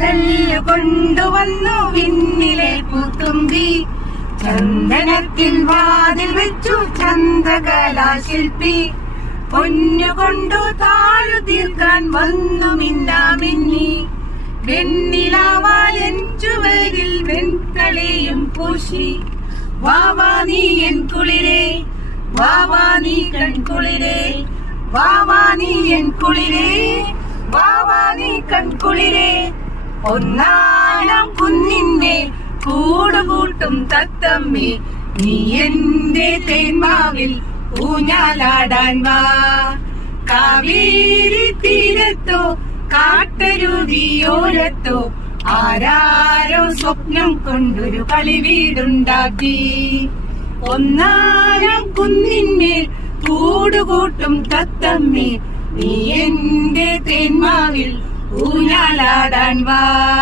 കല്ല് കൊണ്ടുവന്നു വിണ്ണിലെ പൂത്തുമ്പി. ചന്ദനത്തിൽ വാതിൽ വെച്ചു ചന്ദ്രകലാശില്പി പൊന്നുകൊണ്ടു താഴു തീർക്കാൻ വന്നു മിന്നാമിന്നി വെണ്ണിലാവാലൻ ചുവരിൽ വെൺകളെയും പൂശി. വാവാ നീ എൻ കുളിരേ. വാവാ നീ കൺകുളിരേ വാവാ നീ എൻ കുളിരേ. വാവാ നീ കൺകുളിരേ ഒന്നാനാം കുന്നിന്റെ കൂടുകൂട്ടും തത്തമ്മേ നീ എന്റെ തേന്മാവിൽ ഊഞ്ഞാലാടാൻ വാ. കാവേരി തീരത്തോ കാട്ടരുവിയോരത്തോ ആരാരോ സ്വപ്നം കൊണ്ടൊരു കളിവീടുണ്ടാക്കി. ഒന്നാരം കുന്നിന്മേൽ കൂടുകൂട്ടും തത്തമ്മേ നീ എന്റെ തേന്മാവിൽ ഊഞ്ഞാലാടാൻ വാ